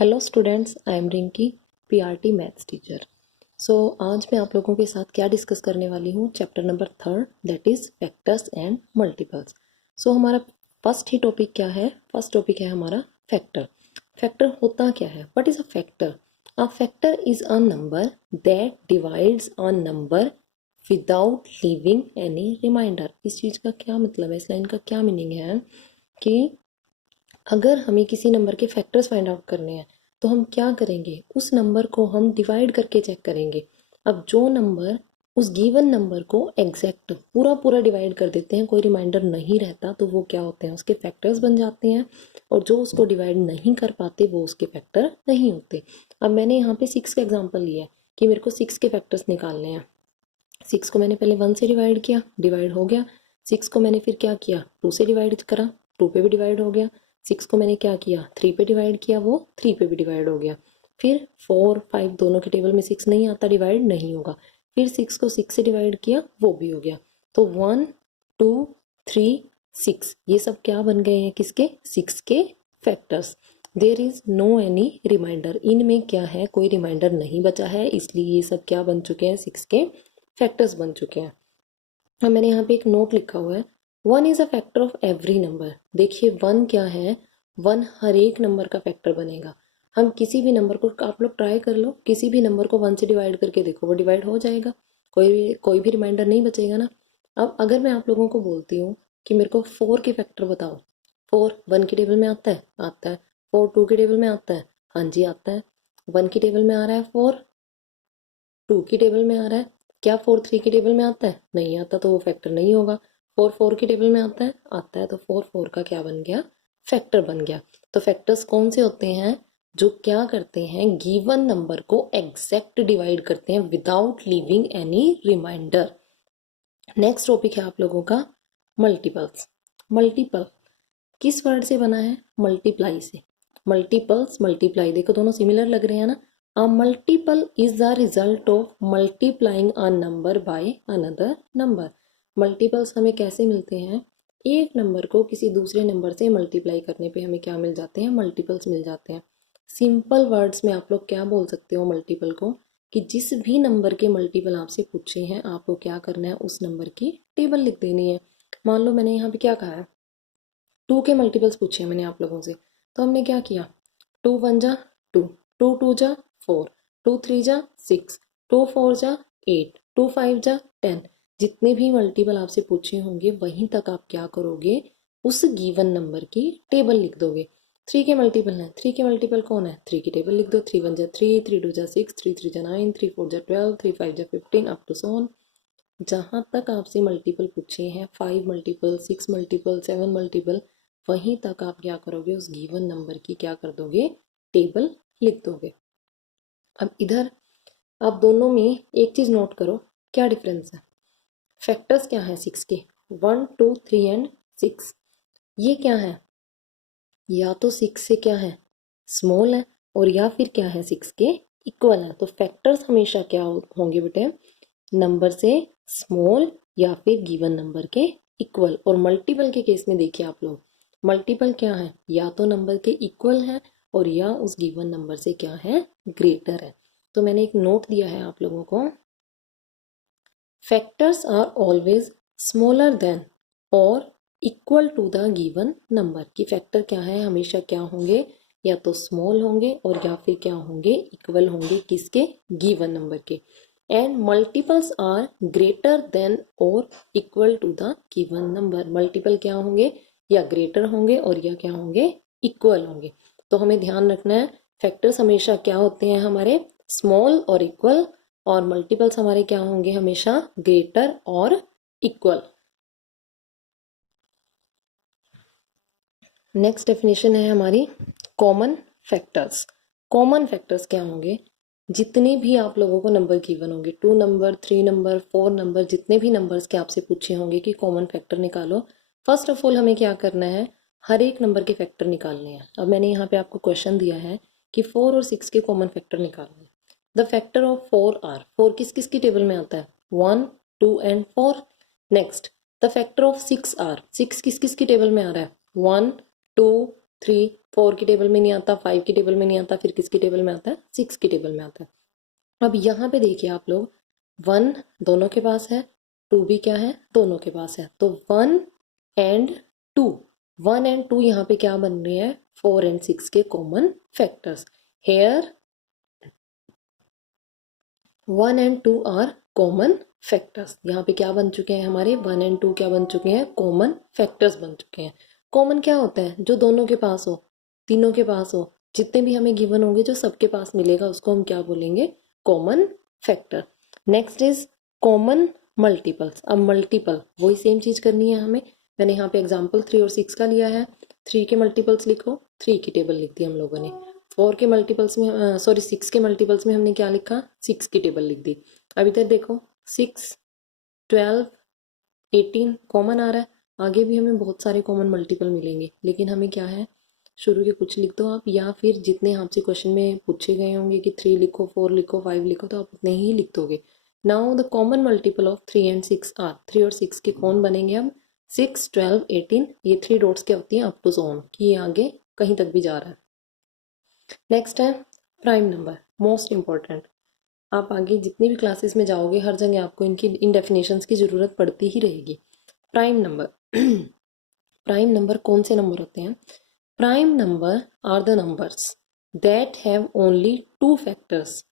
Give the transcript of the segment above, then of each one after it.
Hello students, I am Rinki, PRT maths teacher. आज मैं आप लोगों के साथ क्या डिस्कस करने वाली हूँ, chapter number 3 that is factors and multiples. हमारा फर्स्ट ही टॉपिक क्या है? फर्स्ट टॉपिक है हमारा फैक्टर। फैक्टर होता क्या है? What is a factor? A factor is a number that divides a number without leaving any reminder. इस चीज़ का क्या मतलब है, इस लाइन का क्या मीनिंग है कि अगर हमें किसी नंबर के फैक्टर्स फाइंड आउट करने हैं तो हम क्या करेंगे, उस नंबर को हम डिवाइड करके चेक करेंगे। अब जो नंबर उस गिवन नंबर को एग्जैक्ट पूरा पूरा डिवाइड कर देते हैं, कोई रिमाइंडर नहीं रहता, तो वो क्या होते हैं, उसके फैक्टर्स बन जाते हैं। और जो उसको डिवाइड नहीं कर पाते वो उसके फैक्टर नहीं होते। अब मैंने यहाँ पे 6 का एग्जाम्पल लिया है कि मेरे को 6 के फैक्टर्स निकालने हैं। 6 को मैंने पहले 1 से डिवाइड किया, डिवाइड हो गया। 6 को मैंने फिर क्या किया, 2 से डिवाइड करा, 2 पे भी डिवाइड हो गया। 6 को मैंने क्या किया, 3 पे डिवाइड किया, वो 3 पे भी डिवाइड हो गया। फिर 4 5 दोनों के टेबल में 6 नहीं आता, डिवाइड नहीं होगा। फिर 6 को 6 से डिवाइड किया, वो भी हो गया। तो 1 2 3 6 ये सब क्या बन गए हैं, किसके? 6 के factors. There is no any reminder, इनमें क्या है, कोई रिमाइंडर नहीं बचा है, इसलिए ये सब क्या बन चुके हैं, 6 के फैक्टर्स बन चुके हैं। अब मैंने यहाँ पे एक नोट लिखा हुआ है, 1 is a factor of every number. देखिए 1 क्या है, 1 हर एक नंबर का फैक्टर बनेगा। हम किसी भी नंबर को, आप लोग ट्राई कर लो, किसी भी नंबर को 1 से डिवाइड करके देखो, वो डिवाइड हो जाएगा, कोई भी रिमाइंडर नहीं बचेगा ना। अब अगर मैं आप लोगों को बोलती हूँ कि मेरे को 4 के फैक्टर बताओ, 4 1 की टेबल में आता है? आता है। 4 2 की टेबल में आता है? हाँ जी आता है। 1 की टेबल में आ रहा है 4, 2 की टेबल में आ रहा है। क्या 4 3 की टेबल में आता है? नहीं आता, तो वो फैक्टर नहीं होगा। 4 4 की टेबल में आता है? आता है, तो 4 4 का क्या बन गया, फैक्टर बन गया। तो फैक्टर्स कौन से होते हैं? जो क्या करते हैं, गिवन नंबर को एग्जैक्ट डिवाइड करते हैं without leaving any reminder. Next topic है आप लोगों का मल्टीपल्स। मल्टीपल किस वर्ड से बना है? मल्टीप्लाई से। मल्टीपल्स मल्टीप्लाई, देखो दोनों सिमिलर लग रहे हैं ना। A multiple is the result of multiplying a number by another number. Multiples हमें कैसे मिलते हैं? एक नंबर को किसी दूसरे नंबर से मल्टीप्लाई करने पे हमें क्या मिल जाते हैं, मल्टीपल्स मिल जाते हैं। सिंपल वर्ड्स में आप लोग क्या बोल सकते हो मल्टीपल को, कि जिस भी नंबर के मल्टीपल आपसे पूछे हैं, आपको क्या करना है, उस नंबर की टेबल लिख देनी है। मान लो मैंने यहाँ पे क्या कहा है, 2 के मल्टीपल्स पूछे मैंने आप लोगों से, तो हमने क्या किया, 2 1 जा 2, 2 2 जा 4, 2 3 जा 6, 2 4 जा 8, 2 5 जा 10। जितने भी मल्टीपल आपसे पूछे होंगे वहीं तक आप क्या करोगे, उस गिवन नंबर की टेबल लिख दोगे। 3 के मल्टीपल है, 3 के मल्टीपल कौन है, 3 की टेबल लिख दो। 3 1 जा 3, 3 2 जा 6, 3 3 जा 9, 3 4 जा 12, 3 5 जा 15 अप टू सो ऑन। जहाँ तक आपसे मल्टीपल पूछे हैं, 5 मल्टीपल 6 मल्टीपल 7 मल्टीपल, वहीं तक आप क्या करोगे, उस गिवन नंबर की क्या कर दोगे, टेबल लिख दोगे। अब इधर आप दोनों में एक चीज नोट करो, क्या डिफरेंस है? फैक्टर्स क्या है 6 के, 1 2 3 एंड 6। ये क्या है, या तो 6 से क्या है, स्मॉल है, और या फिर क्या है, 6 के इक्वल है। तो फैक्टर्स हमेशा क्या होंगे बेटे, नंबर से स्मॉल या फिर गिवन नंबर के इक्वल। और मल्टीपल के केस में देखिए आप लोग, मल्टीपल क्या है, या तो नंबर के इक्वल है और या उस गिवन नंबर से क्या है, ग्रेटर है। तो मैंने एक नोट दिया है आप लोगों को, factors are always smaller than और equal to the given number. की फैक्टर क्या है, हमेशा क्या होंगे, या तो स्मॉल होंगे और या फिर क्या होंगे, इक्वल होंगे, किसके, गिवन नंबर के। And multiples are greater than और equal to the given number. Multiple क्या होंगे, या ग्रेटर होंगे और या क्या होंगे, इक्वल होंगे। तो हमें ध्यान रखना है, फैक्टर्स हमेशा क्या होते हैं हमारे, स्मॉल और इक्वल, और मल्टीपल्स हमारे क्या होंगे, हमेशा ग्रेटर और इक्वल। नेक्स्ट डेफिनेशन है हमारी कॉमन फैक्टर्स। कॉमन फैक्टर्स क्या होंगे, जितने भी आप लोगों को नंबर गिवन होंगे, 2 नंबर 3 नंबर 4 नंबर, जितने भी नंबर्स के आपसे पूछे होंगे कि कॉमन फैक्टर निकालो, फर्स्ट ऑफ ऑल हमें क्या करना है, हर एक नंबर के फैक्टर निकालने हैं। अब मैंने यहाँ पे आपको क्वेश्चन दिया है कि 4 और 6 के कॉमन फैक्टर निकालने हैं। द फैक्टर ऑफ 4 आर, 4 किस किस की टेबल में आता है, 1 2 and 4। Next the factor of 6 are, 6 किस किस की टेबल में आ रहा है, 1 2 3 4 की टेबल में नहीं आता, 5 की टेबल में नहीं आता, फिर किसकी टेबल में आता है? 6 की टेबल में आता है। अब यहाँ पे देखिए आप लोग, 1 दोनों के पास है, 2 भी क्या है? दोनों के पास है। तो 1 एंड 2, 1 एंड 2 यहाँ पे क्या बन रही है? 4 एंड 6 के common factors. Here 1 and 2 are common factors. यहाँ पे क्या बन चुके हैं हमारे? 1 एंड 2 क्या बन चुके हैं? कॉमन फैक्टर्स बन चुके हैं। कॉमन क्या होता है? जो दोनों के पास हो, तीनों के पास हो, जितने भी हमें गिवन होंगे, जो सबके पास मिलेगा उसको हम क्या बोलेंगे? Common factor. Next is common multiples. अब मल्टीपल वही सेम चीज करनी है हमें। मैंने यहाँ पे एग्जाम्पल 3 और 6 का लिया है। 3 के मल्टीपल्स लिखो, 3 की टेबल लिख दी हम लोगों ने। 4 के मल्टीपल्स में, सॉरी 6 के मल्टीपल्स में हमने क्या लिखा? 6 की टेबल लिख दी। अब इधर देखो, 6 12 18 कॉमन आ रहा है। आगे भी हमें बहुत सारे कॉमन मल्टीपल मिलेंगे, लेकिन हमें क्या है? शुरू के कुछ लिख दो आप, या फिर जितने आपसे क्वेश्चन में पूछे गए होंगे कि 3 लिखो, 4 लिखो, 5 लिखो, तो आप उतने ही लिख दोगे। Now the common multiple of 3 and 6 are, 3 और 6 के कौन बनेंगे? अब 6 12 18, ये 3 डॉट्स क्या होती हैं? अप टू जोन, कि ये आगे कहीं तक भी जा रहा है। नेक्स्ट है प्राइम नंबर, मोस्ट इंपॉर्टेंट। आप आगे जितनी भी क्लासेस में जाओगे, हर जगह आपको इन डेफिनेशंस की ज़रूरत पड़ती ही रहेगी। प्राइम नंबर प्राइम नंबर कौन से नंबर होते हैं? Prime number are the numbers that have only 2 factors,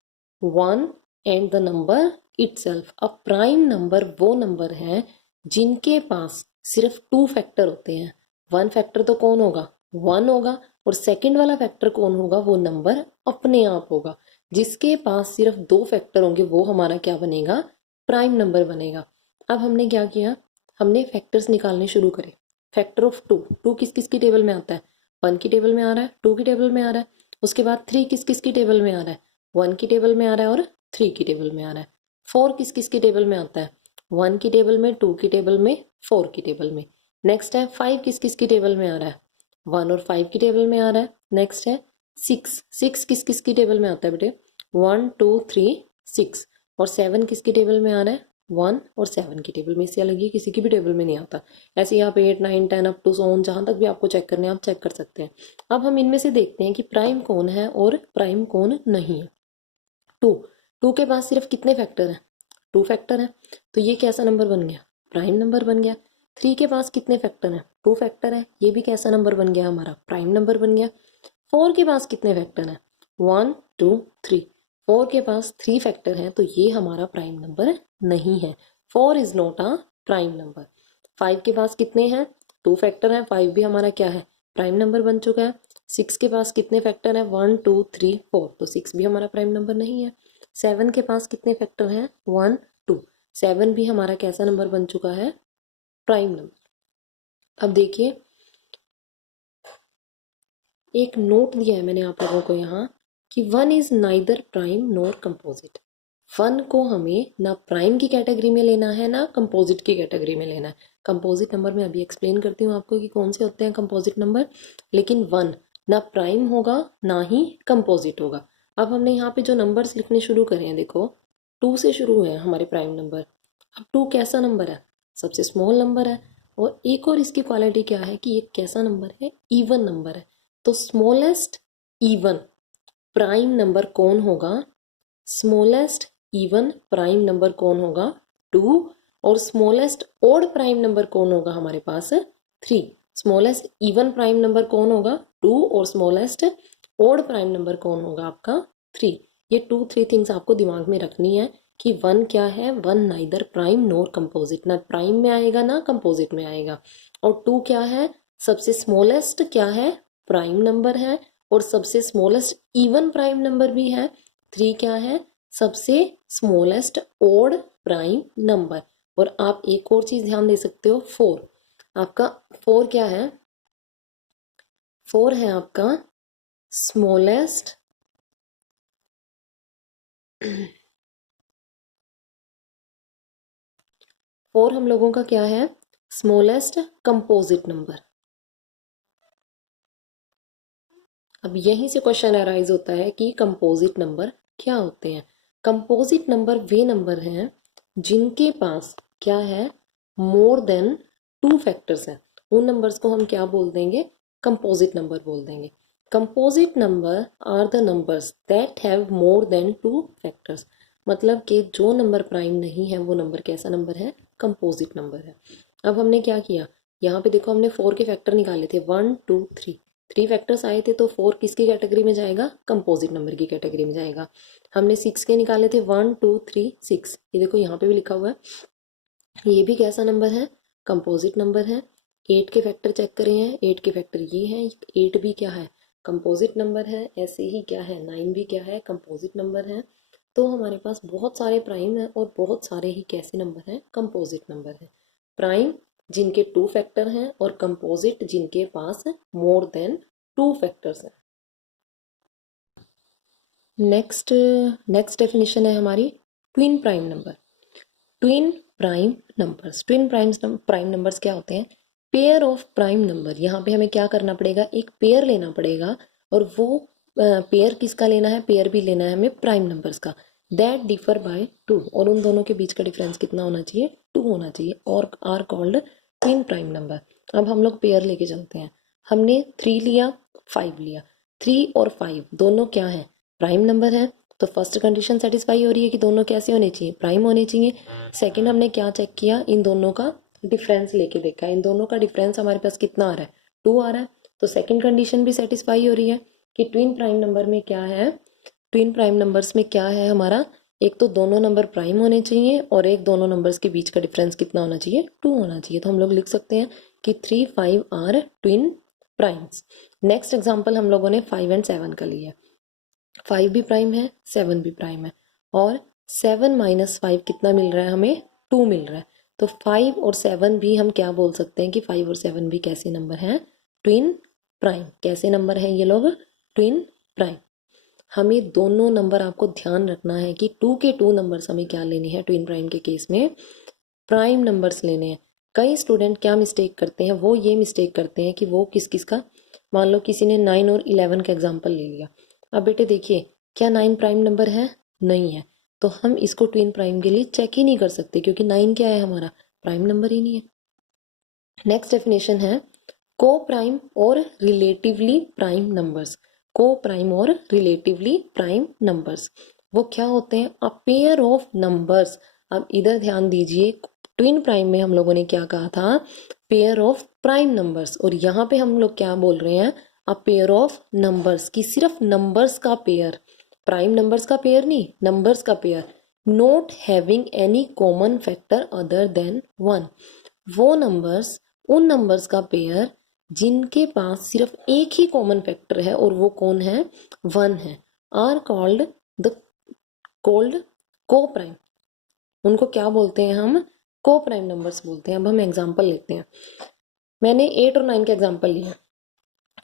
1 and the number itself. अब प्राइम नंबर वो नंबर है जिनके पास सिर्फ 2 फैक्टर होते हैं। 1 फैक्टर तो कौन होगा? 1 होगा, और सेकंड वाला फैक्टर कौन होगा? वो नंबर अपने आप होगा। जिसके पास सिर्फ 2 फैक्टर होंगे वो हमारा क्या बनेगा? प्राइम नंबर बनेगा। अब हमने क्या किया? हमने फैक्टर्स निकालने शुरू करे। फैक्टर ऑफ 2, 2 किस किस की टेबल में आता है? 1 की टेबल में आ रहा है, 2 की टेबल में आ रहा है। उसके बाद 3 किस किस की टेबल में आ रहा है? 1 की टेबल में आ रहा है और 3 की टेबल में आ रहा है। 4 किस किस की टेबल में आता है? 1 की टेबल में, 2 की टेबल में, 4 की टेबल में। नेक्स्ट है 5 किस किस की टेबल में आ रहा है? 1 और 5 की टेबल में आ रहा है। नेक्स्ट है 6, 6 किस किस की टेबल में आता है बेटे? 1 2 3 6। और 7 किसकी टेबल में आ रहा है? 1 और 7 की टेबल में। इससे अलग ही किसी की भी टेबल में नहीं आता। ऐसे ही आप 8 9 10 अप टू सोन, जहां तक भी आपको चेक करने आप चेक कर सकते हैं। अब हम इनमें से देखते हैं कि प्राइम कौन है और प्राइम कौन नहीं है। 2, 2 के पास सिर्फ कितने फैक्टर हैं? 2 फैक्टर हैं, तो ये कैसा नंबर बन गया? प्राइम नंबर बन गया। 3 के पास कितने फैक्टर हैं? 2 फैक्टर है, ये भी कैसा नंबर बन गया? हमारा प्राइम नंबर बन गया। 4 के पास कितने फैक्टर हैं? 1 2 3, 4 के पास 3 फैक्टर हैं, तो ये हमारा प्राइम नंबर नहीं है। 4 is not a prime number. 5 के पास कितने हैं? 2 फैक्टर हैं, 5 भी हमारा क्या है? प्राइम नंबर बन चुका है। 6 के पास कितने फैक्टर हैं? 1 2 3 4, तो 6 भी हमारा प्राइम नंबर नहीं है। 7 के पास कितने फैक्टर हैं? 1 2, 7 भी हमारा कैसा नंबर बन चुका है? Prime number. अब देखिए, एक नोट दिया है मैंने आप लोगों को यहाँ कि 1 is neither prime nor composite. 1 को हमें ना प्राइम की कैटेगरी में लेना है, ना कंपोजिट की कैटेगरी में लेना है। कंपोजिट नंबर मैं अभी एक्सप्लेन करती हूँ आपको कि कौन से होते हैं कंपोजिट नंबर। लेकिन 1 ना प्राइम होगा ना ही कंपोजिट होगा। अब हमने यहाँ पे जो नंबर्स लिखने शुरू करे हैं, देखो 2 से शुरू है हमारे प्राइम नंबर। अब 2 कैसा नंबर है? सबसे स्मॉल नंबर है। और एक और इसकी क्वालिटी क्या है कि ये कैसा नंबर है? इवन नंबर है। तो स्मॉलेस्ट इवन प्राइम नंबर कौन होगा? स्मॉलेस्ट इवन प्राइम नंबर कौन होगा? 2। और स्मॉलेस्ट ओड प्राइम नंबर कौन होगा हमारे पास? 3। स्मॉलेस्ट इवन प्राइम नंबर कौन होगा? 2। और स्मॉलेस्ट ओड प्राइम नंबर कौन होगा आपका? 3। ये 2 3 थिंग्स आपको दिमाग में रखनी है कि 1 क्या है? 1 नाइदर प्राइम नोर कंपोजिट, ना प्राइम में आएगा ना कंपोजिट में आएगा। और 2 क्या है? सबसे स्मॉलेस्ट क्या है? प्राइम नंबर है, और सबसे स्मॉलेस्ट इवन प्राइम नंबर भी है। 3 क्या है? सबसे स्मॉलेस्ट ओड प्राइम नंबर। और आप एक और चीज ध्यान दे सकते हो, 4। आपका 4 क्या है? 4 है आपका स्मॉलेस्ट 4 हम लोगों का क्या है? Smallest composite number. अब यहीं से क्वेश्चन अराइज होता है कि कंपोजिट नंबर क्या होते हैं। कंपोजिट नंबर वे नंबर हैं जिनके पास क्या है? मोर देन 2 फैक्टर्स हैं। उन नंबर्स को हम क्या बोल देंगे? कंपोजिट नंबर बोल देंगे। Composite number are the numbers that have more than 2 factors, मतलब कि जो नंबर प्राइम नहीं है वो नंबर कैसा नंबर है, कंपोजिट नंबर है। अब हमने क्या किया, यहाँ पे देखो हमने 4 के फैक्टर निकाले थे, 1 2 3, 3 फैक्टर्स आए थे, तो 4 किसकी कैटेगरी में जाएगा, कंपोजिट नंबर की कैटेगरी में जाएगा। हमने 6 के निकाले थे, 1 2 3 6, ये देखो यहाँ पे भी लिखा हुआ है, ये भी कैसा नंबर है, कंपोजिट नंबर है। 8 के फैक्टर चेक करें हैं, 8 के फैक्टर ये हैं, 8 भी क्या है, कंपोजिट नंबर है। ऐसे ही क्या है, 9 भी क्या है, कंपोजिट नंबर है। तो हमारे पास बहुत सारे प्राइम है और बहुत सारे ही कैसे नंबर हैं, कंपोजिट नंबर है। प्राइम जिनके 2 फैक्टर हैं और कंपोजिट जिनके पास मोर देन 2 फैक्टर्स हैं। नेक्स्ट नेक्स्ट डेफिनेशन है हमारी twin prime number. Twin prime numbers, twin prime numbers क्या होते हैं, पेयर ऑफ प्राइम नंबर। यहाँ पे हमें क्या करना पड़ेगा, एक पेयर लेना पड़ेगा, और वो पेयर किसका लेना है, पेयर भी लेना है हमें प्राइम नंबर्स का, दैट डिफर बाय 2, और उन दोनों के बीच का डिफरेंस कितना होना चाहिए, 2 होना चाहिए, और are called twin prime number. अब हम लोग पेयर लेके चलते हैं, हमने 3 लिया 5 लिया, 3 और 5 दोनों क्या है, प्राइम नंबर है, तो फर्स्ट कंडीशन सेटिस्फाई हो रही है कि दोनों कैसे होने चाहिए, प्राइम होने चाहिए। सेकंड हमने क्या चेक किया, इन दोनों का डिफरेंस लेके देखा, इन दोनों का डिफरेंस हमारे पास कितना आ रहा है, 2 आ रहा है, तो सेकंड कंडीशन भी सेटिस्फाई हो रही है कि ट्विन प्राइम नंबर में क्या है, ट्विन प्राइम नंबर्स में क्या है हमारा, एक तो दोनों नंबर प्राइम होने चाहिए और एक दोनों नंबर्स के बीच का डिफरेंस कितना होना चाहिए, 2 होना चाहिए। तो हम लोग लिख सकते हैं कि 3 5 are twin primes. Next example हम लोगों ने 5 एंड 7 का लिया, 5 भी प्राइम है 7 भी प्राइम है, और 7 माइनस 5 कितना मिल रहा है हमें, 2 मिल रहा है। तो 5 और 7 भी हम क्या बोल सकते हैं कि 5 और 7 भी कैसे नंबर हैं, ट्विन प्राइम। कैसे नंबर हैं ये लोग, ट्विन प्राइम। हमें दोनों नंबर, आपको ध्यान रखना है कि 2 के 2 नंबर्स हमें क्या लेने हैं, ट्विन प्राइम के केस में प्राइम नंबर्स लेने हैं। कई स्टूडेंट क्या मिस्टेक करते हैं, वो ये मिस्टेक करते हैं कि वो किस किस का, मान लो किसी ने 9 और 11 का एग्जाम्पल ले लिया। अब बेटे देखिए, क्या 9 प्राइम नंबर है, नहीं है, तो हम इसको ट्विन प्राइम के लिए चेक ही नहीं कर सकते, क्योंकि 9 क्या है हमारा, प्राइम नंबर ही नहीं है। नेक्स्ट डेफिनेशन है को प्राइम और रिलेटिवली प्राइम नंबर्स। को प्राइम और रिलेटिवली प्राइम नंबर्स वो क्या होते हैं, अ पेयर ऑफ नंबर्स। अब इधर ध्यान दीजिए, ट्विन प्राइम में हम लोगों ने क्या कहा था, पेयर ऑफ प्राइम नंबर्स, और यहाँ पे हम लोग क्या बोल रहे हैं, अ पेयर ऑफ नंबर्स, की सिर्फ नंबर्स का पेयर, प्राइम नंबर्स का पेयर नहीं, नंबर्स का pair, not having any common factor other than 1। वो नंबर्स, उन नंबर्स का पेयर जिनके पास सिर्फ एक ही कॉमन फैक्टर है, और वो कौन है, 1 है, आर कॉल्ड द कॉल्ड को प्राइम। उनको क्या बोलते हैं हम, को प्राइम नंबर्स बोलते हैं। अब हम एग्जांपल लेते हैं, मैंने 8 और 9 का एग्जांपल लिया।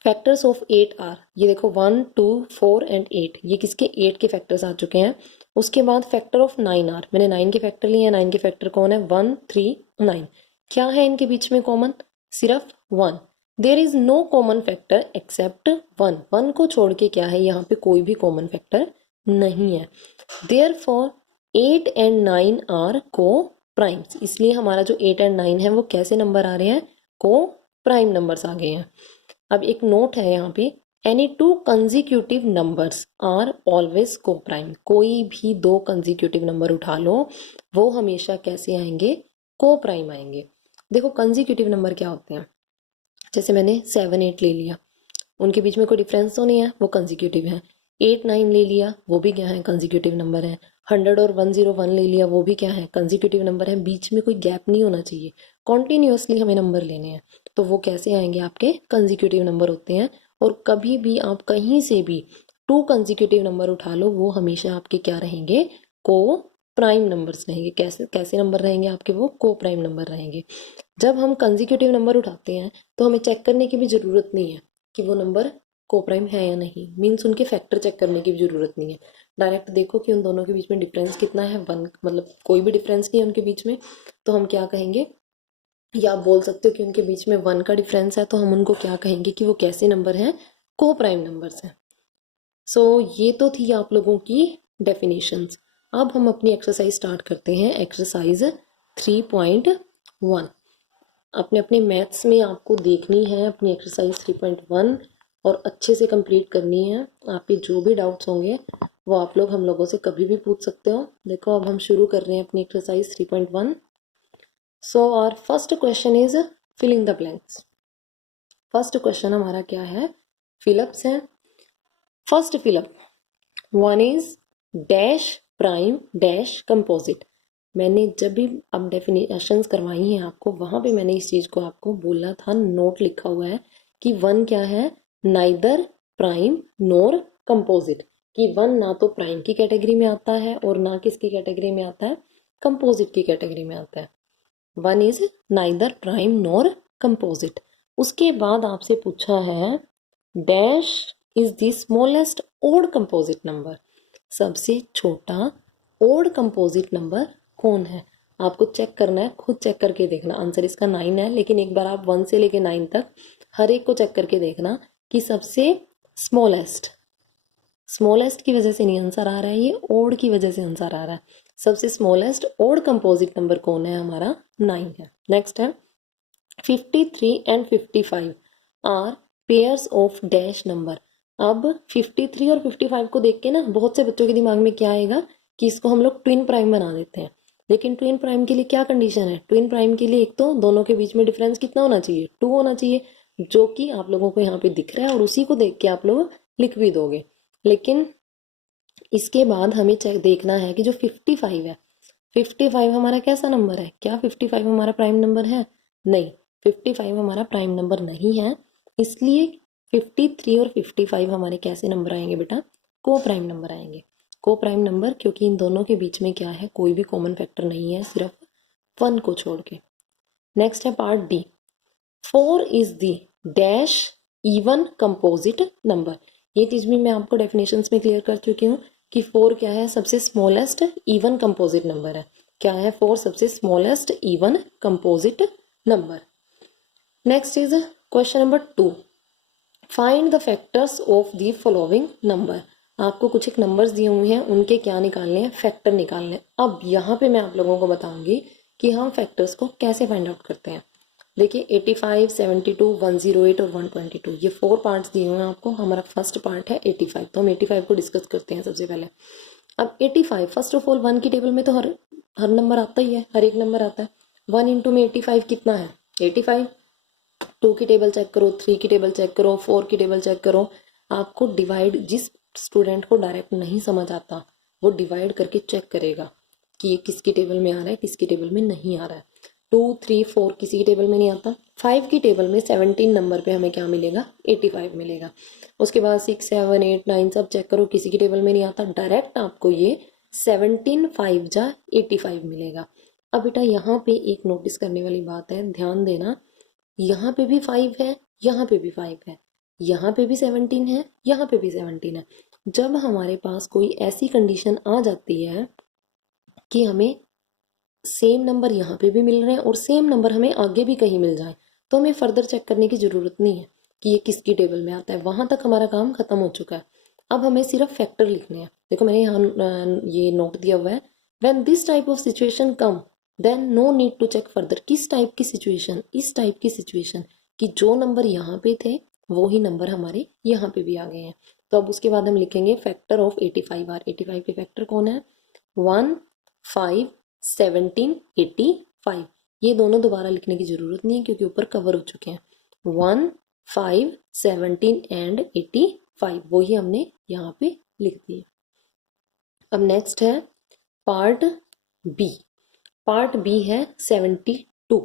फैक्टर्स ऑफ 8 आर, ये देखो 1 2 4 एंड 8, ये किसके 8 के फैक्टर्स आ चुके हैं। उसके बाद फैक्टर ऑफ 9 आर, मैंने 9 के फैक्टर लिए हैं, 9 के फैक्टर कौन है, 1 3 9। क्या है इनके बीच में कॉमन, सिर्फ 1। There is no common factor except 1, 1 को छोड़ के क्या है, यहाँ पे कोई भी कॉमन फैक्टर नहीं है। देयर फॉर 8 एंड 9 आर को प्राइम्स, इसलिए हमारा जो 8 एंड 9 है वो कैसे नंबर आ रहे हैं, को प्राइम नंबर्स आ गए हैं। अब एक नोट है यहाँ पे, any 2 consecutive numbers are always coprime. कोई भी 2 कंजिक्यूटिव नंबर उठा लो, वो हमेशा कैसे आएंगे, को प्राइम आएंगे। देखो कंजिक्यूटिव नंबर क्या होते हैं, जैसे मैंने 7 8 ले लिया, उनके बीच में कोई डिफरेंस तो नहीं है, वो कंजिक्यूटिव है। 8 9 ले लिया, वो भी क्या है, कंजिक्यूटिव नंबर है। 100 और 101 ले लिया, वो भी क्या है, कंजिक्यूटिव नंबर है। बीच में कोई गैप नहीं होना चाहिए, कॉन्टिन्यूसली हमें नंबर लेने हैं, तो वो कैसे आएंगे, आपके कंजिक्यूटिव नंबर होते हैं। और कभी भी आप कहीं से भी 2 कंजिक्यूटिव नंबर उठा लो, वो हमेशा आपके क्या रहेंगे, को प्राइम नंबर्स रहेंगे। कैसे कैसे नंबर रहेंगे आपके, वो को प्राइम नंबर रहेंगे। जब हम कंजिक्यूटिव नंबर उठाते हैं तो हमें चेक करने की भी ज़रूरत नहीं है कि वो नंबर को प्राइम है या नहीं, मीन्स उनके फैक्टर चेक करने की भी ज़रूरत नहीं है। डायरेक्ट देखो कि उन दोनों के बीच में डिफरेंस कितना है, 1, मतलब कोई भी डिफरेंस नहीं है उनके बीच में, तो हम क्या कहेंगे, या आप बोल सकते हो कि उनके बीच में 1 का डिफरेंस है, तो हम उनको क्या कहेंगे कि वो कैसे नंबर हैं, को प्राइम नंबर्स हैं। सो ये तो थी आप लोगों की डेफिनेशंस। अब हम अपनी एक्सरसाइज स्टार्ट करते हैं, एक्सरसाइज 3.1। अपने अपने मैथ्स में आपको देखनी है अपनी एक्सरसाइज 3.1 और अच्छे से कंप्लीट करनी है। आपके जो भी डाउट्स होंगे वो आप लोग हम लोगों से कभी भी पूछ सकते हो। देखो अब हम शुरू कर रहे हैं अपनी exercise 3.1। So our first question is filling the blanks. First question हमारा क्या है, फिलअप्स है। First fill up, one is dash prime dash composite. मैंने जब भी अब डेफिनेशंस करवाई हैं आपको, वहां पे मैंने इस चीज को आपको बोला था, नोट लिखा हुआ है कि वन क्या है, नाइदर प्राइम नोर कंपोजिट, कि वन ना तो प्राइम की कैटेगरी में आता है और ना किसकी कैटेगरी में आता है, कंपोजिट की कैटेगरी में आता है। One is neither prime nor composite. उसके बाद आपसे पूछा है dash is the smallest odd composite number. सबसे छोटा ओड कंपोजिट नंबर कौन है, आपको चेक करना है, खुद चेक करके देखना। आंसर इसका 9 है, लेकिन एक बार आप 1 से लेके 9 तक हर एक को चेक करके देखना कि सबसे स्मॉलेस्ट, स्मॉलेस्ट की वजह से नहीं आंसर आ रहा है, ये ओड की वजह से आंसर आ रहा है। सबसे स्मॉलेस्ट ओड कंपोजिट नंबर कौन है, हमारा 9 है। नेक्स्ट है 53 and 55 are pairs of dash number. अब 53 और 55 को देख के ना बहुत से बच्चों के दिमाग में क्या आएगा कि इसको हम लोग ट्विन प्राइम बना देते हैं। लेकिन ट्विन प्राइम के लिए क्या कंडीशन है, ट्विन प्राइम के लिए एक तो दोनों के बीच में डिफरेंस कितना होना चाहिए, 2 होना चाहिए, जो कि आप लोगों को यहाँ पे दिख रहा है और उसी को देख के आप लोग लिख भी दोगे। लेकिन इसके बाद हमें चेक देखना है कि जो 55 है, 55 हमारा कैसा नंबर है, क्या 55 हमारा प्राइम नंबर है, नहीं, 55 हमारा प्राइम नंबर नहीं है। इसलिए 53 और 55 हमारे कैसे नंबर आएंगे बेटा, को प्राइम नंबर आएंगे। को प्राइम नंबर, क्योंकि इन दोनों के बीच में क्या है, कोई भी कॉमन फैक्टर नहीं है, सिर्फ 1 को छोड़ के। नेक्स्ट है part D, 4 is the dash even composite number. ये चीज भी मैं आपको डेफिनेशंस में क्लियर कर चुकी हूँ कि 4 क्या है, सबसे स्मॉलेस्ट इवन कंपोजिट नंबर है। क्या है 4, सबसे smallest even composite number. Next is question number 2, find the factors of the following number. आपको कुछ एक नंबर्स दिए हुए हैं, उनके क्या निकालने हैं, फैक्टर निकालने हैं। अब यहाँ पे मैं आप लोगों को बताऊंगी कि हम फैक्टर्स को कैसे फाइंड आउट करते हैं। देखिए 85, 72, 108 और 122, ये 4 पार्ट्स दिए हुए हैं आपको। हमारा फर्स्ट पार्ट है 85, तो हम 85 को डिस्कस करते हैं सबसे पहले। अब 85, फर्स्ट ऑफ ऑल 1 की टेबल में तो हर नंबर आता ही है, हर एक नंबर आता है। 1 इंटू में 85 कितना है, 85। 2 की टेबल चेक करो, 3 की टेबल चेक करो, 4 की टेबल चेक करो। आपको डिवाइड, जिस स्टूडेंट को डायरेक्ट नहीं समझ आता वो डिवाइड करके चेक करेगा कि ये किसकी टेबल में आ रहा है, किसकी टेबल में नहीं आ रहा है। 2, 3, 4 किसी की टेबल में नहीं आता। 5 की टेबल में 17 नंबर पे हमें क्या मिलेगा, 85 मिलेगा। उसके बाद 6, 7, 8, 9 सब चेक करो, किसी की टेबल में नहीं आता, डायरेक्ट आपको ये 17 5 जा 85 मिलेगा। अब बेटा यहाँ पे एक नोटिस करने वाली बात है, ध्यान देना, यहाँ पे भी 5 है, यहाँ पे भी 5 है, यहाँ पे भी 17 है, यहाँ पे भी 17 है। जब हमारे पास कोई ऐसी कंडीशन आ जाती है कि हमें सेम नंबर यहाँ पे भी मिल रहे हैं और सेम नंबर हमें आगे भी कहीं मिल जाए, तो हमें फर्दर चेक करने की जरूरत नहीं है कि ये किसकी टेबल में आता है, वहां तक हमारा काम खत्म हो चुका है। अब हमें सिर्फ फैक्टर लिखने हैं। देखो मैंने यहाँ ये नोट दिया हुआ है, when this type of situation come then no need to check further. किस टाइप की सिचुएशन, इस टाइप की सिचुएशन कि जो नंबर यहाँ पे थे वो ही नंबर हमारे यहाँ पे भी आ गए हैं। तो अब उसके बाद हम लिखेंगे फैक्टर ऑफ 85 आर। 85 के फैक्टर कौन है, 1, 5, 17, 85। ये दोनों दोबारा लिखने की जरूरत नहीं है क्योंकि ऊपर कवर हो चुके हैं। 1, 5, 17 एंड 85, वो ही हमने यहाँ पे लिख दिए। अब नेक्स्ट है पार्ट बी। पार्ट बी है 72।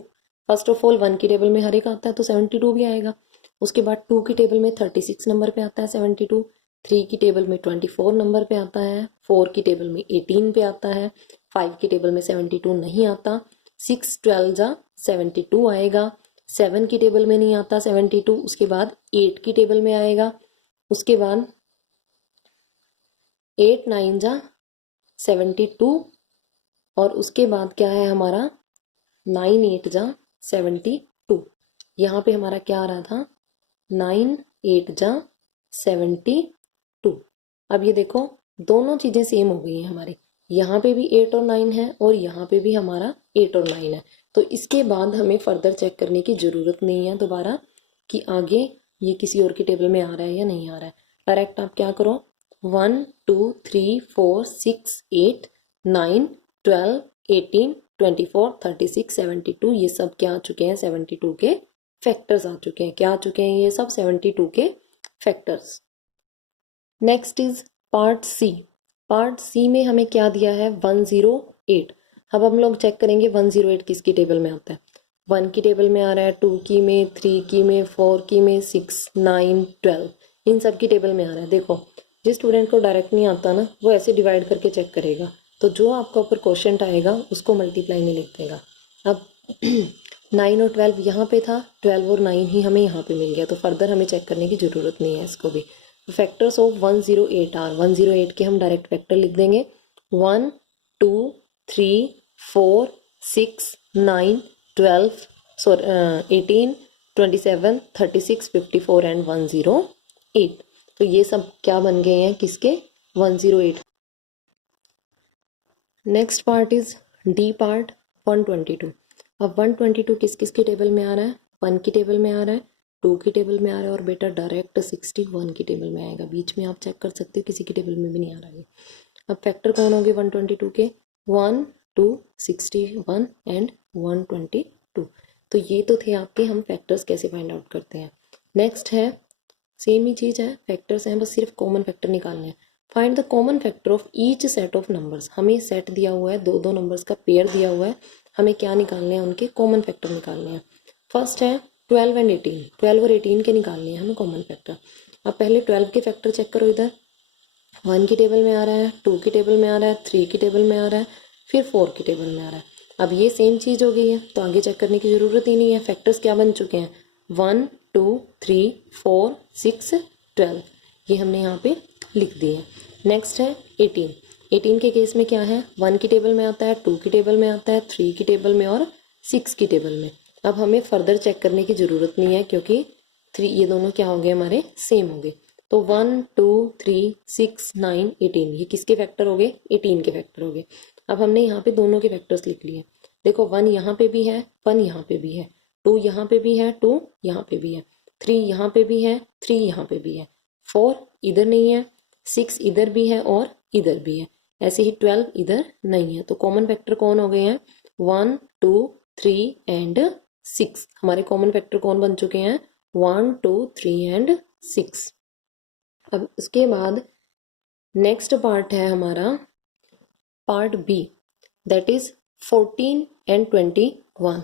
फर्स्ट ऑफ ऑल 1 की टेबल में हर एक आता है तो 72 भी आएगा। उसके बाद 2 की टेबल में 36 नंबर पे आता है 72। 3 की टेबल में 24 नंबर पे आता है। 4 की टेबल में 18 पे आता है। 5 की टेबल में 72 नहीं आता। 6, 12 जा 72 आएगा। 7 की टेबल में नहीं आता 72। उसके बाद 8 की टेबल में आएगा। उसके बाद 8, 9 जा 72 और उसके बाद क्या है हमारा 9, 8 जा 72। यहाँ पे हमारा क्या आ रहा था 9, 8 जा 72। अब ये देखो दोनों चीजें सेम हो गई हैं हमारी, यहाँ पे भी 8 और 9 है और यहाँ पे भी हमारा 8 और 9 है। तो इसके बाद हमें फर्दर चेक करने की ज़रूरत नहीं है दोबारा कि आगे ये किसी और की टेबल में आ रहा है या नहीं आ रहा है। डायरेक्ट आप क्या करो, 1 2 3 4 6 8 9 12 18 24 36 72 ये सब क्या आ चुके हैं, 72 के फैक्टर्स आ चुके हैं। क्या आ चुके हैं ये सब, 72 के factors. Next is part C. Part C में हमें क्या दिया है, 108। अब हम लोग चेक करेंगे 108 किसकी टेबल में आता है। 1 की टेबल में आ रहा है, 2 की में, 3 की में, 4 की में, 6 9 12 इन सब की टेबल में आ रहा है। देखो जिस स्टूडेंट को डायरेक्ट नहीं आता ना वो ऐसे डिवाइड करके चेक करेगा, तो जो आपका ऊपर क्वेश्चन आएगा उसको मल्टीप्लाई में लिख देगा। अब 9 और 12 यहाँ पे था, 12 और 9 ही हमें यहाँ पे मिल गया, तो फर्दर हमें चेक करने की ज़रूरत नहीं है इसको भी। फैक्टर्स ऑफ 108 आर, 108 के हम डायरेक्ट फैक्टर लिख देंगे 1 2 3 4 6 9 12 18 27 36 54 एंड 108। तो ये सब क्या बन गए हैं, किसके, 108। Next part is D part, 122। अब 122 किस किस की टेबल में आ रहा है, 1 की टेबल में आ रहा है, 2 की टेबल में आ रहा है और बेटा डायरेक्ट 61 की टेबल में आएगा। बीच में आप चेक कर सकते हो किसी की टेबल में भी नहीं आ रहा है। अब फैक्टर कौन होंगे 122 के, 1 2 61 एंड 122। तो ये तो थे आपके, हम फैक्टर्स कैसे फाइंड आउट करते हैं। नेक्स्ट है सेम ही चीज़ है, फैक्टर्स हैं, बस सिर्फ कॉमन फैक्टर निकालने हैं। Find the common factor of each set of numbers. हमें सेट दिया हुआ है, दो नंबर्स का पेयर दिया हुआ है, हमें क्या निकालने हैं, उनके कॉमन फैक्टर निकालने हैं। फर्स्ट है 12 एंड 18, 12 और 18 के निकालने हैं हमें कॉमन फैक्टर। अब पहले 12 के फैक्टर चेक करो, इधर 1 की टेबल में आ रहा है, 2 की टेबल में आ रहा है, 3 की टेबल में आ रहा है, फिर 4 की टेबल में आ रहा है। अब ये सेम चीज़ हो गई है तो आगे चेक करने की ज़रूरत ही नहीं है। फैक्टर्स क्या बन चुके हैं, 1 2 3 4 6 12, ये हमने यहाँ पे लिख दिए हैं। नेक्स्ट है 18, 18 के केस में क्या है, 1 की टेबल में आता है, 2 की टेबल में आता है, 3 की टेबल में और 6 की टेबल में। अब हमें फर्दर चेक करने की ज़रूरत नहीं है क्योंकि 3 ये दोनों क्या हो गए, हमारे सेम हो गए। तो 1 2 3 6 9 18 ये किसके फैक्टर हो गए, 18 के फैक्टर हो गए। अब हमने यहाँ पे दोनों के फैक्टर्स लिख लिए। देखो 1 यहाँ पे भी है, 1 यहाँ पे भी है, 2 यहाँ पे भी है, 2 यहाँ पे भी है, 3 यहाँ पे भी है, 3 यहाँ पे भी है, 4 इधर नहीं है, 6 इधर भी है और इधर भी है, ऐसे ही 12 इधर नहीं है। तो कॉमन फैक्टर कौन हो गए हैं, 1 2 3 एंड 6। हमारे कॉमन फैक्टर कौन बन चुके हैं, 1 2 3 एंड 6। अब उसके बाद नेक्स्ट पार्ट है हमारा part B, that is 14 and 21।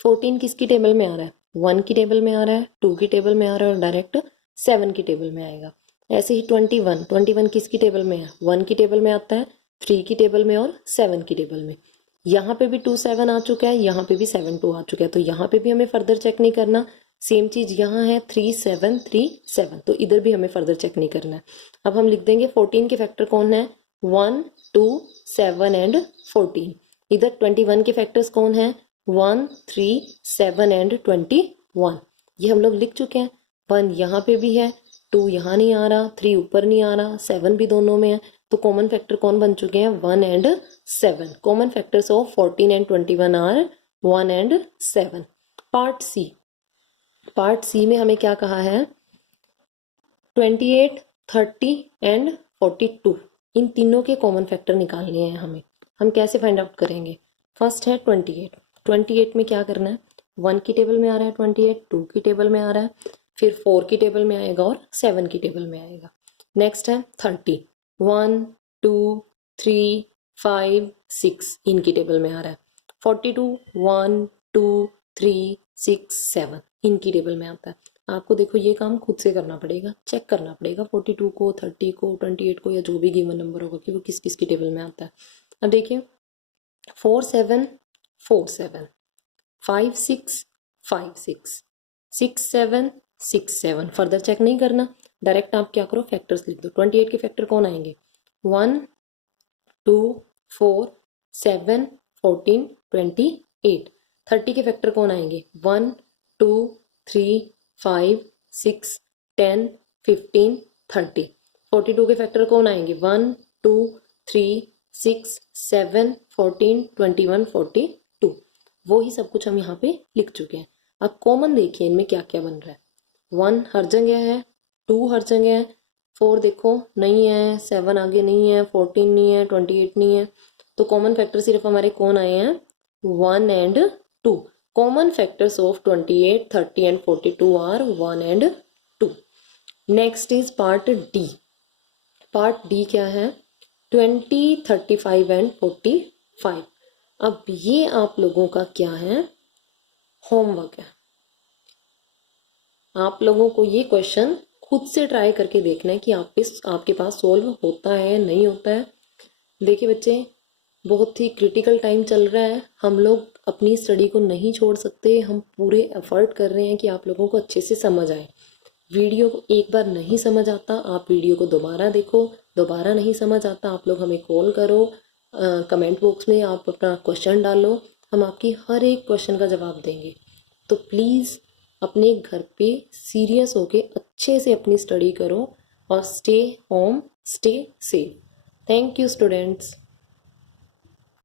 14 किसकी टेबल में आ रहा है, 1 की टेबल में आ रहा है, 2 की टेबल में आ रहा है और डायरेक्ट 7 की टेबल में आएगा। ऐसे ही 21 किसकी टेबल में है, 1 की टेबल में आता है, 3 की टेबल में और 7 की टेबल में। यहाँ पे भी 2 7 आ चुका है, यहाँ पे भी 7 2 आ चुका है, तो यहाँ पे भी हमें फर्दर चेक नहीं करना। सेम चीज यहाँ है 3 7 3 7, तो इधर भी हमें फर्दर चेक नहीं करना है। अब हम लिख देंगे 14 के फैक्टर कौन है, 1 2 7 एंड 14। इधर 21 के फैक्टर्स कौन है, 1 3 7 एंड 21। ये हम लोग लिख चुके हैं। 1 यहाँ पे भी है, 2 यहाँ नहीं आ रहा, 3 ऊपर नहीं आ रहा, 7 भी दोनों में है, तो कॉमन फैक्टर कौन बन चुके हैं, 1 and 7। Common factors of 14 and 21 are 1 and 7। Part C, part C में हमें क्या कहा है, 28 30 एंड 42 इन तीनों के कॉमन फैक्टर निकालने हैं हमें। हम कैसे फाइंड आउट करेंगे, फर्स्ट है 28। 28 में क्या करना है, 1 की टेबल में आ रहा है 28, 2 की टेबल में आ रहा है, फिर 4 की टेबल में आएगा और 7 की टेबल में आएगा। नेक्स्ट है 30, 1 2 3 5 6 इनकी टेबल में आ रहा है। 42 1 2 3 6 7 इनकी टेबल में आता है। आपको देखो ये काम खुद से करना पड़ेगा, चेक करना पड़ेगा 42 को, 30 को, 28 को या जो भी गिवन नंबर होगा कि वो किस किस की टेबल में आता है। अब देखिए 4 7 4 7 5 6 5 6 6 7 6 7। फर्दर चेक नहीं करना, डायरेक्ट आप क्या करो फैक्टर्स लिख दो। 28 के फैक्टर कौन आएंगे, 1 2 4 7 14 28। 30 के फैक्टर कौन आएंगे, 1 2 3 5 6 10 15 30। 42 के फैक्टर कौन आएंगे, 1 2 3 6 7 14 21 42। वो ही सब कुछ हम यहाँ पे लिख चुके हैं। अब कॉमन देखिए इनमें क्या क्या बन रहा है। 1 हर जगह है, 2 हर जगह है, 4 देखो नहीं है, 7 आगे नहीं है, 14 नहीं है, 28 नहीं है। तो कॉमन फैक्टर सिर्फ हमारे कौन आए हैं, 1 and 2। Common factors of 28, 30 and 42 are 1 and 2। Next is part D. Part D क्या है, 20, 35 एंड 45। अब ये आप लोगों का क्या है, होमवर्क है। आप लोगों को ये क्वेश्चन खुद से ट्राई करके देखना है कि आपके पास सोल्व होता है या नहीं होता है। देखिए बच्चे, बहुत ही क्रिटिकल टाइम चल रहा है, हम लोग अपनी स्टडी को नहीं छोड़ सकते, हम पूरे एफर्ट कर रहे हैं कि आप लोगों को अच्छे से समझ आए। वीडियो को एक बार नहीं समझ आता, आप वीडियो को दोबारा देखो, दोबारा नहीं समझ आता आप लोग हमें कॉल करो, कमेंट बॉक्स में आप अपना क्वेश्चन डालो, हम आपकी हर एक क्वेश्चन का जवाब देंगे। तो प्लीज़ अपने घर पे सीरियस होके अच्छे से अपनी स्टडी करो और stay home, stay safe. Thank you students.